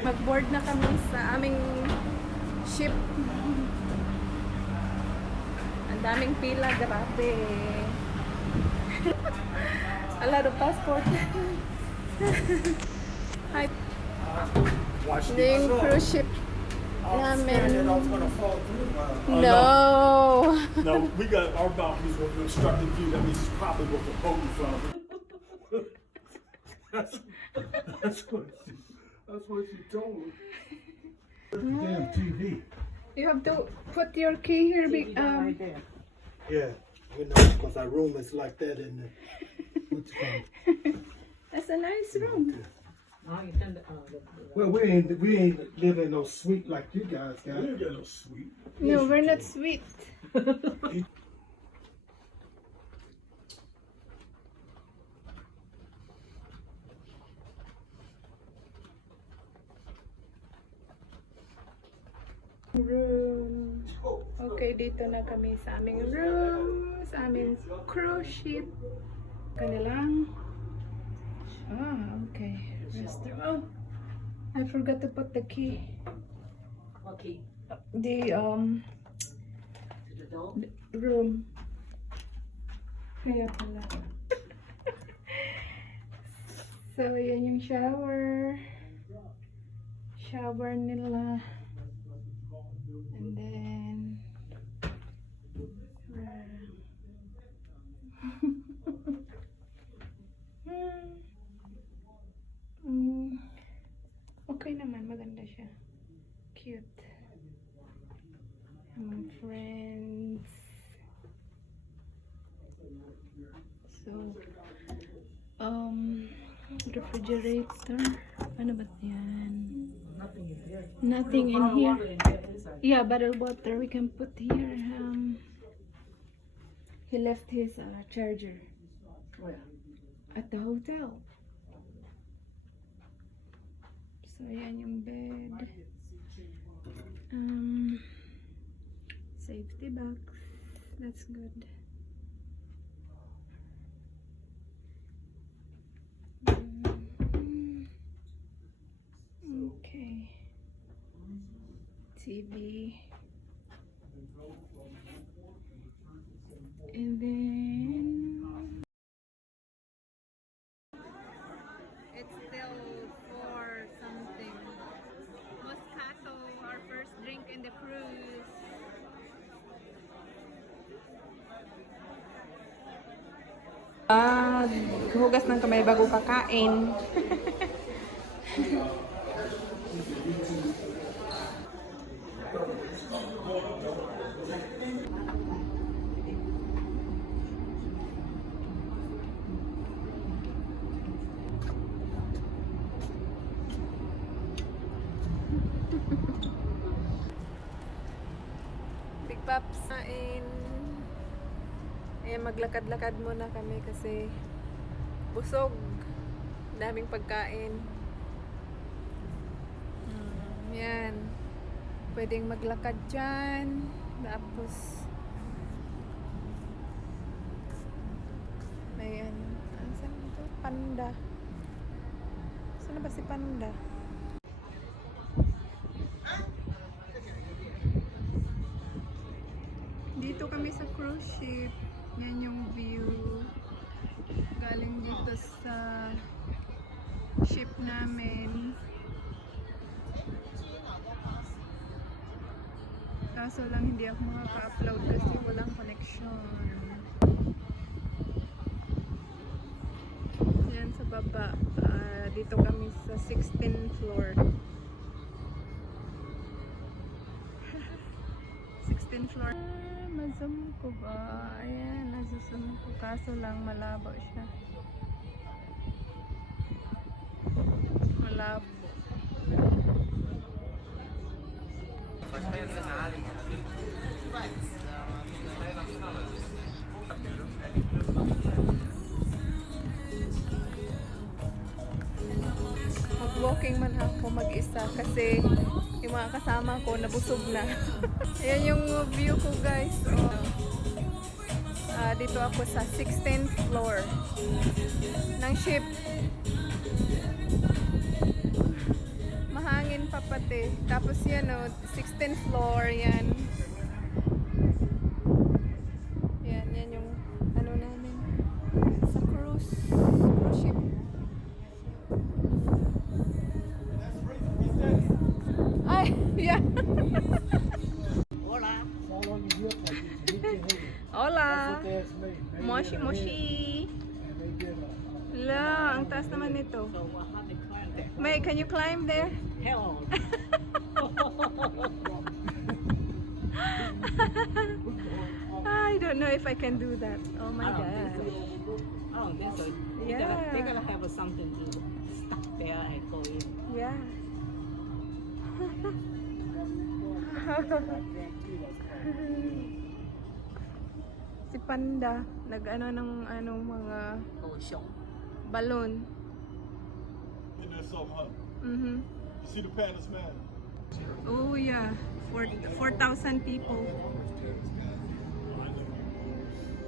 Mag-board na kami sa aming ship. Ang daming pila, grabe. A lot of passport. Hi. Yung cruise ship namin. No. No, we got our balconies with an obstructed view. That means it's probably what the boat in front of it. That's what she told me. Damn TV. You have to put your key here. Yeah, you know, because our room is like that in the, what's it called? That's a nice room. Well, we ain't living no suite like you guys got. We ain't got no suite. No, we're not sweet. Room. Okay, dito na kami sa aming room, sa aming cruise ship. Kanilang. Okay. Restaurant. Oh, I forgot to put the key. What key? The To the door? room. Kaya pala. So, yan yung shower. Shower nila. And then okay naman, maganda siya. Cute. Among friends. So, refrigerator. Ano ba yan? Nothing in there. Nothing in Bottled here. water in there, inside. Yeah, bottled water we can put here. He left his charger Where? at the hotel. So, yan yung bed. Safety box. That's good. Okay. TV. And then it's still 4 something. Moscato, our first drink in the cruise. Hugas ng kamay bago kakain. Big Pops kain. Maglakad-lakad muna kami kasi busog. Daming pagkain. Yan. Pwedeng maglakad dyan. Tapos ayan. Saan ito? Panda. Saan na ba si Panda? Dito kami sa cruise ship. Yan yung view. Galing dito sa ship namin. Kaso lang hindi ako makaka-upload kasi walang connection. Yan sa baba. Dito kami sa 16th floor. 16th floor. Mazum ko ba? Ayan, nasusum ko. Kaso lang malabo siya. Malabo. Mag-walking man ako mag-isa kasi yung mga kasama ko nabusog na. Ayan yung view ko, guys. Dito ako sa 16th floor ng ship. Mahangin pati. Tapos yan o, 16th floor yan. Yan yung ano namin sa cruise ship. Ay, yeah. Hola. Hola. Moshi moshi. La, ang taas naman nito. So what happened climb there? May, can you climb there? Hell. I don't know if I can do that. Oh my I don't think god. so. I don't think so. Yeah. They're gonna have something to stuck there and go in. Yeah. Si Panda, nag-ano ng mga Oh, show. balon. And there's some, huh? Mhm. You see the pandas, man? Oh yeah, 4,000 people.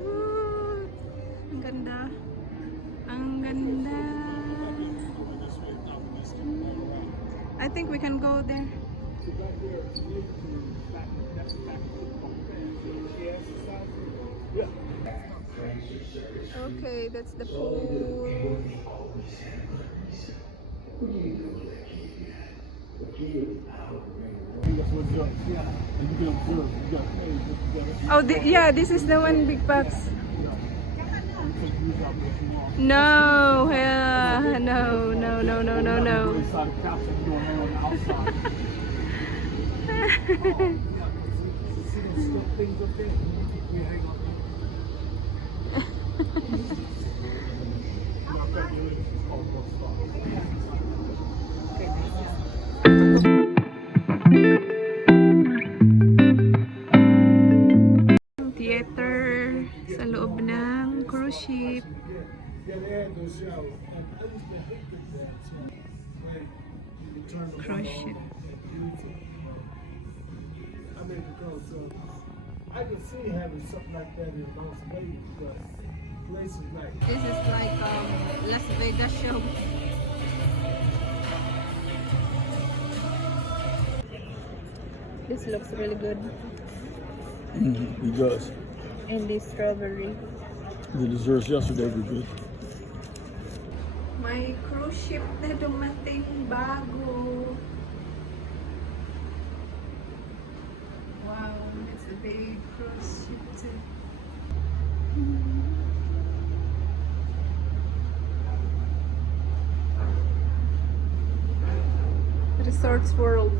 Woo! Ang ganda. Ang ganda. I think we can go there. Okay, that's the pool. Oh, yeah, this is the one big box. No, no, no, no, no, no, no. Theater sa loob ng cruise ship. Cruise ship. I can see having something like that in Las Vegas, but places like This is like Las Vegas show. This looks really good. It does. And this strawberry. The desserts yesterday were good. May cruise ship na dumating bago. Wow, it's a big cruise ship too. Resorts World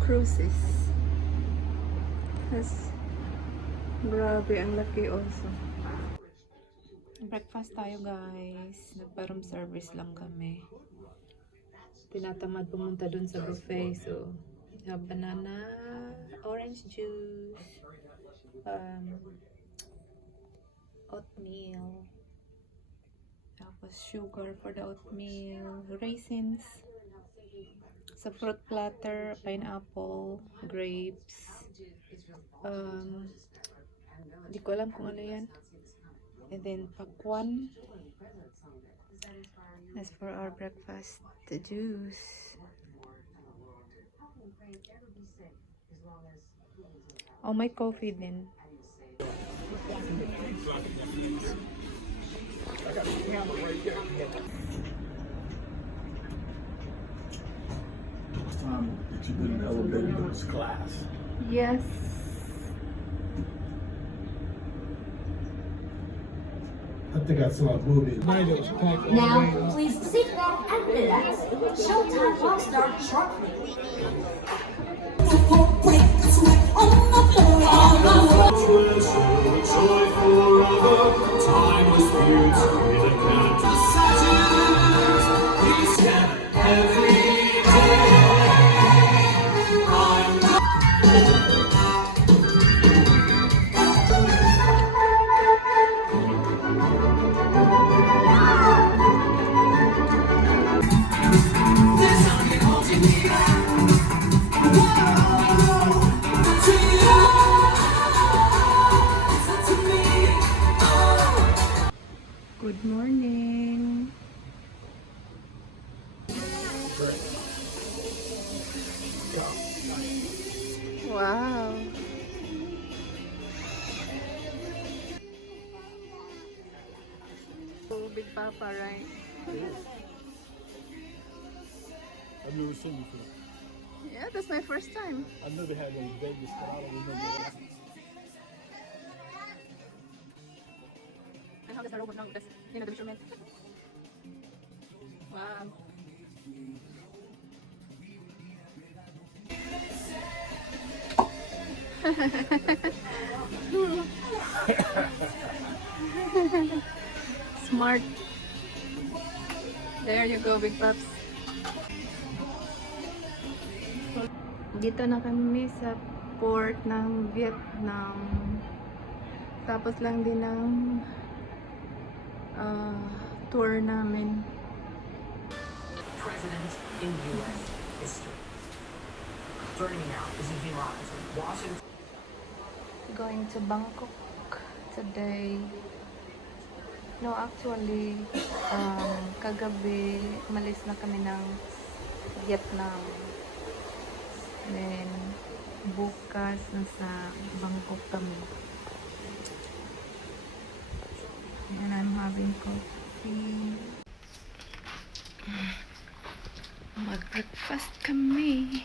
Cruises. Yes. Grabe, ang laki also. Breakfast tayo guys. Nagpa-room service lang kami. Tinatamad pumunta dun sa buffet. So, we have banana, orange juice, oatmeal, tapos sugar for the oatmeal, raisins, sa fruit platter, pineapple, grapes, hindi ko alam kung ano yan. And then pakwan. As for our breakfast, the juice. Oh, may coffee din. Time that you've been elevated in this class. Yes. I think I saw a movie. Now, please sit back and relax. Showtime will start shortly. Good morning. Wow. Oh, Big Papa, right? I've never seen before. Yeah, that's my first time. I've never had one in Vegas, but I don't remember. And how does the robot know that's, you know, the measurement? Wow. Smart. There you go, Big Pops. Dito na kami sa port ng Vietnam. Tapos lang din ng tour namin. President in U.S. history. Joining me now is Eugene Robinson, Washington. Going to Bangkok today. No, actually, kagabi, umalis na kami ng Vietnam. Then, bukas nasa Bangkok kami. And I'm having coffee. Mag-breakfast kami.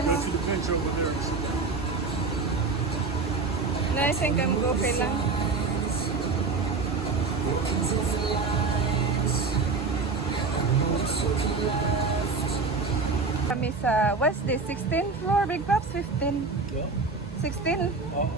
Go to the bench over there. I think I'm okay lang. Kami sa, what's this? 16th floor, Big Pops? 15? Yeah. 16? Uh-oh.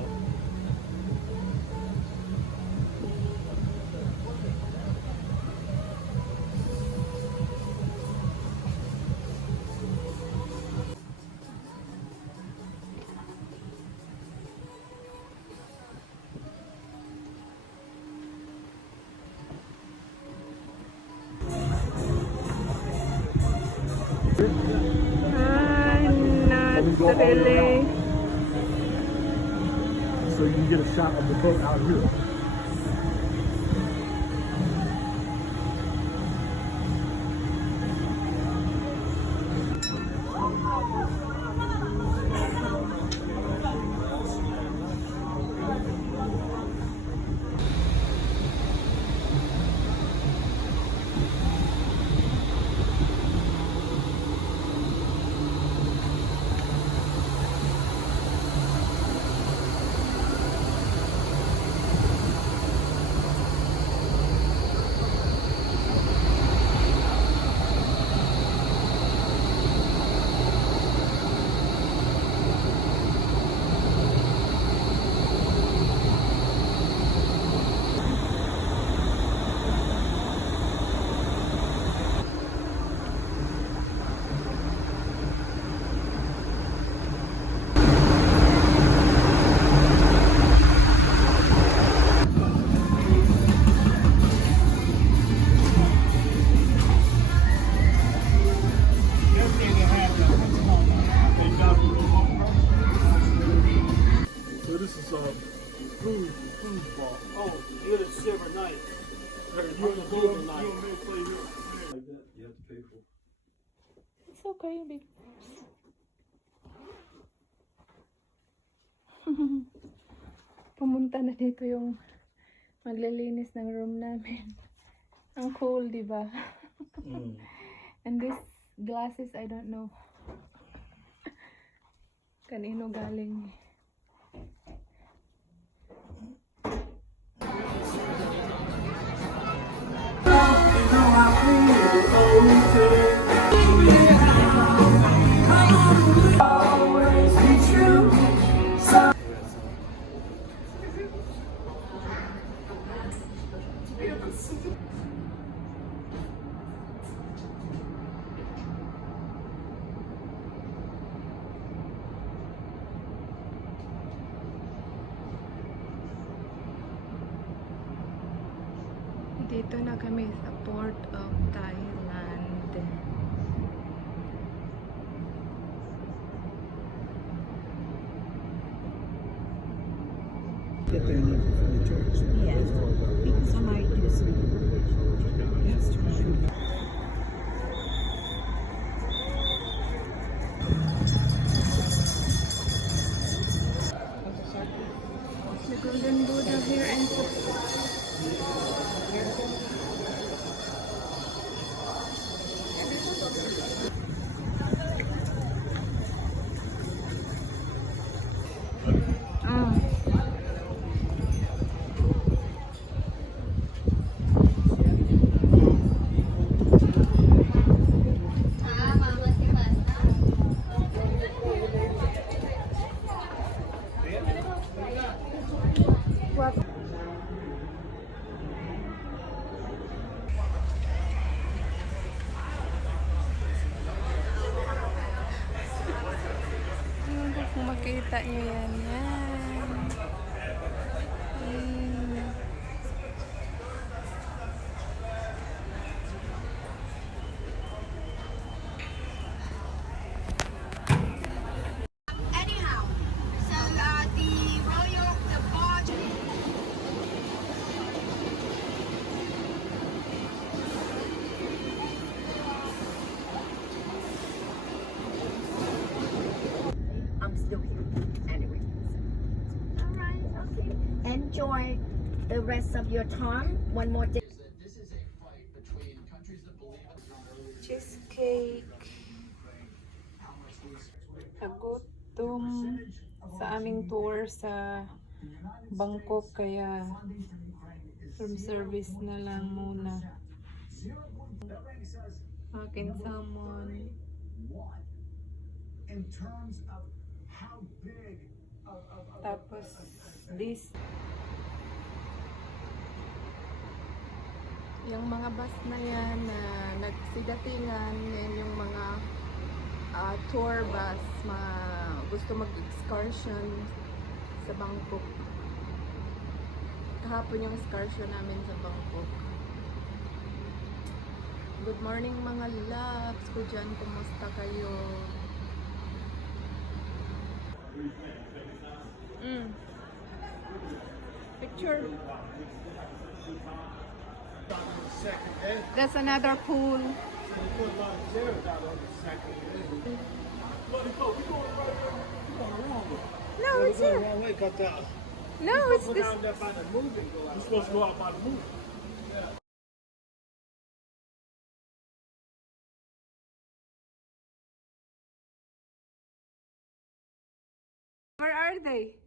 Not really. So you can get a shot of the boat out here. So this is food bar. Oh, you're the silver knight. You're the golden knight. You may play here. Like that, you have to pay for. It's okay, Big Pumunta na dito yung maglilinis ng room namin. Ang cool, di ba? And this glasses, I don't know. Kanino galing. Dito na kami sa Port of Thailand. natin. Get there and from the church. Yeah, because I might do some. The Golden Buddha here and what? Ewan ko kung makita nyo yan. Yan. Hmm. Anyhow, so the royal, the barge. I'm still here. Anyway. Alright, okay. Enjoy the rest of your time. One more day. Cheesecake. Nagutom sa aming tour sa Bangkok kaya room service na lang muna. Akin salmon. Tapos this. Yung mga bus na yan na nagsidatingan, yan yung mga tour bus, mga gusto mag-excursion sa Bangkok. Kahapon yung excursion namin sa Bangkok. Good morning mga loves ko dyan, kumusta kayo? Picture. That's another pool. No, it's here. Wrong way, cut down. No, it's Go this. down there by the movie. You're supposed to go out by the movie. Where are they?